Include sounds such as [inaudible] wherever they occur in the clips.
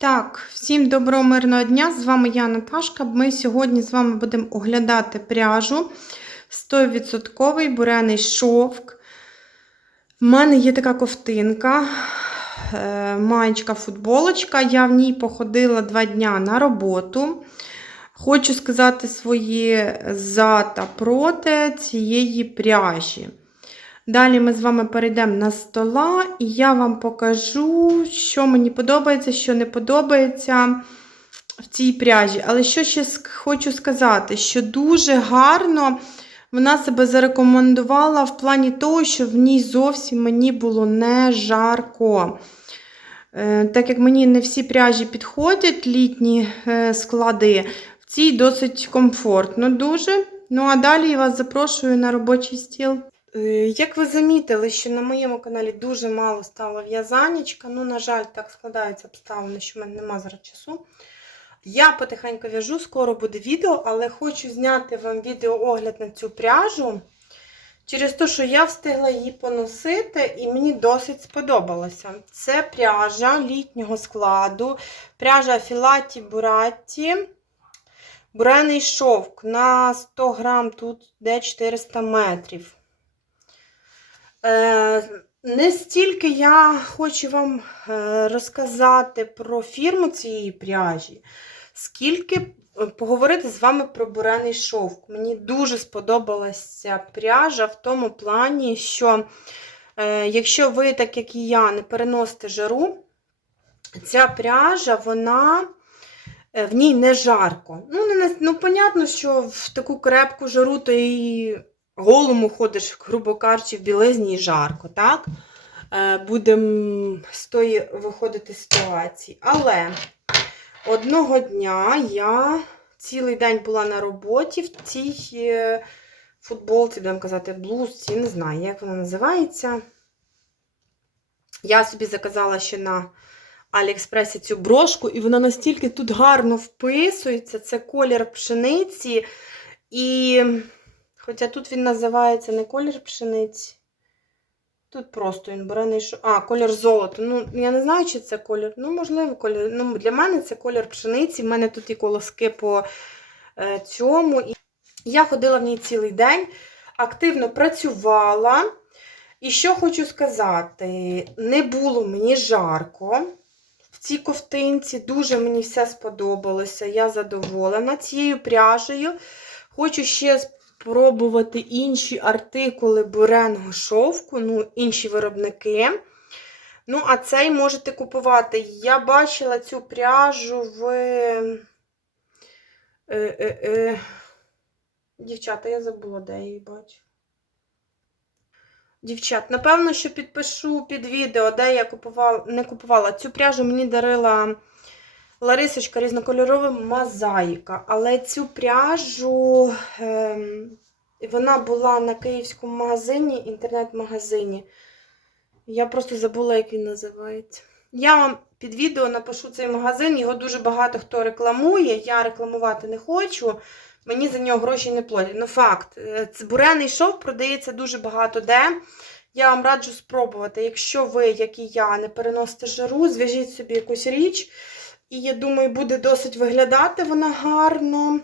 Так, всім доброго мирного дня! З вами я, Наташка. Ми сьогодні з вами будемо оглядати пряжу 100% бурений шовк. В мене є така ковтинка, е, маєчка, футболочка. Я в ній походила два дня на роботу. Хочу сказати своє за та проти цієї пряжі. Далі ми з вами перейдемо на стола, і я вам покажу, що мені подобається, що не подобається в цій пряжі. Але що ще хочу сказати, що дуже гарно вона себе зарекомендувала в плані того, що в ній зовсім мені було не жарко. Е, Так як мені не всі пряжі підходять, літні е, склади, в цій досить комфортно дуже. Ну а далі я вас запрошую на робочий стіл. Е, Як ви замітили, що на моєму каналі дуже мало стало в'язанечка, ну, на жаль, так складаються обставини, що в мене нема зараз часу. Я потихеньку в'яжу, скоро буде відео, але хочу зняти вам відеоогляд на цю пряжу. Через те, що я встигла її поносити, і мені досить сподобалося. Це пряжа літнього складу, пряжа Філаті Буратті. Бурений шовк на 100 грам, тут де 400 метрів. Е, не стільки я хочу вам е, розказати про фірму цієї пряжі, скільки е, поговорити з вами про бурений шовк. Мені дуже сподобалася пряжа в тому плані, що якщо ви, так як і я, не переносите жару, ця пряжа, вона. В ній не жарко. Ну, не, ну, понятно, що в таку крепку жару то і голому ходиш, грубо кажучи, в білизні і жарко, так? Е, Будемо з тої виходити з ситуації. Але одного дня я цілий день була на роботі в цій е, футболці, будемо казати, блузці, не знаю, як вона називається. Я собі заказала ще на Аліекспресі цю брошку, і вона настільки тут гарно вписується. Це колір пшениці. І Хоча тут він називається не колір пшениці. Тут просто він бурений шо. А, колір золота. Ну, я не знаю, чи це колір. Ну, можливо, колір. Ну, для мене це колір пшениці. У мене тут і колоски по е, цьому. І я ходила в ній цілий день, активно працювала. І що хочу сказати, не було мені жарко. В цій ковтинці дуже мені все сподобалося. Я задоволена цією пряжею. Хочу ще спробувати інші артикули буреного шовку, ну, інші виробники. Ну, а цей можете купувати. Я бачила цю пряжу в. Е, е, е. Дівчата, я забула, де її бачу. Дівчат, напевно, що підпишу під відео, де я купувала, не купувала. Цю пряжу мені дарила Ларисочка різнокольорова мозаїка. Але цю пряжу ем, вона була на київському магазині, інтернет-магазині. Я просто забула, як він називається. Я вам під відео напишу цей магазин, його дуже багато хто рекламує. Я рекламувати не хочу. Мені за нього гроші не платять. Ну, факт, е, бурений шов продається дуже багато де. Я вам раджу спробувати. Якщо ви, як і я, не переносите жару, зв'яжіть собі якусь річ. І я думаю, буде досить виглядати вона гарно.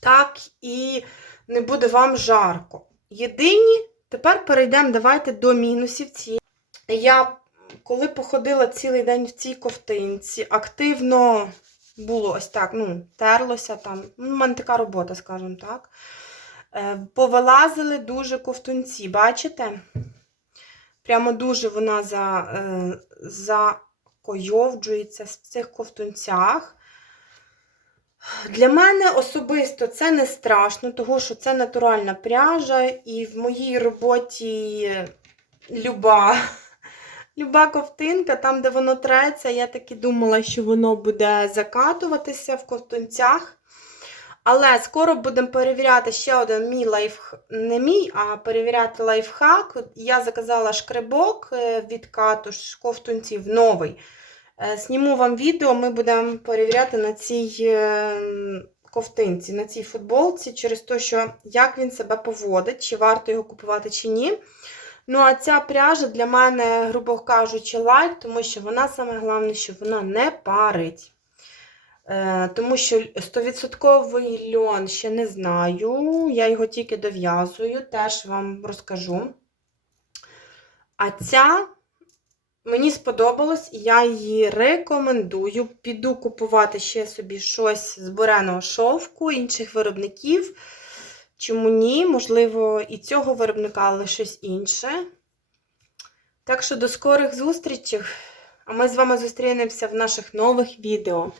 Так, і не буде вам жарко. Єдині, тепер перейдемо, давайте до мінусів цієї. Я, коли походила цілий день в цій ковтинці, активно було ось так, ну, терлося там. Ну, у мене така робота, скажімо так. Е, Повилазили дуже ковтунці, бачите? Прямо дуже вона за, е, закойовджується в цих ковтунцях. Для мене особисто це не страшно, тому що це натуральна пряжа, і в моїй роботі люба, [laughs] люба ковтинка, там, де воно треться, я таки думала, що воно буде закатуватися в ковтунцях. Але скоро будемо перевіряти ще один мій лайф, не мій, а перевіряти лайфхак. Я заказала шкребок е, від катуш ковтунців новий. Е, Зніму вам відео, ми будемо перевіряти на цій е, ковтинці, на цій футболці, через те, що як він себе поводить, чи варто його купувати, чи ні. Ну, а ця пряжа для мене, грубо кажучи, лайк, тому що вона саме головне, що вона не парить. Е, тому що 100% льон ще не знаю. Я його тільки дов'язую, теж вам розкажу. А ця мені сподобалось, і я її рекомендую. Піду купувати ще собі щось з буреного шовку, інших виробників. Чому ні? Можливо, і цього виробника, але щось інше. Так що до скорих зустрічей, а ми з вами зустрінемося в наших нових відео.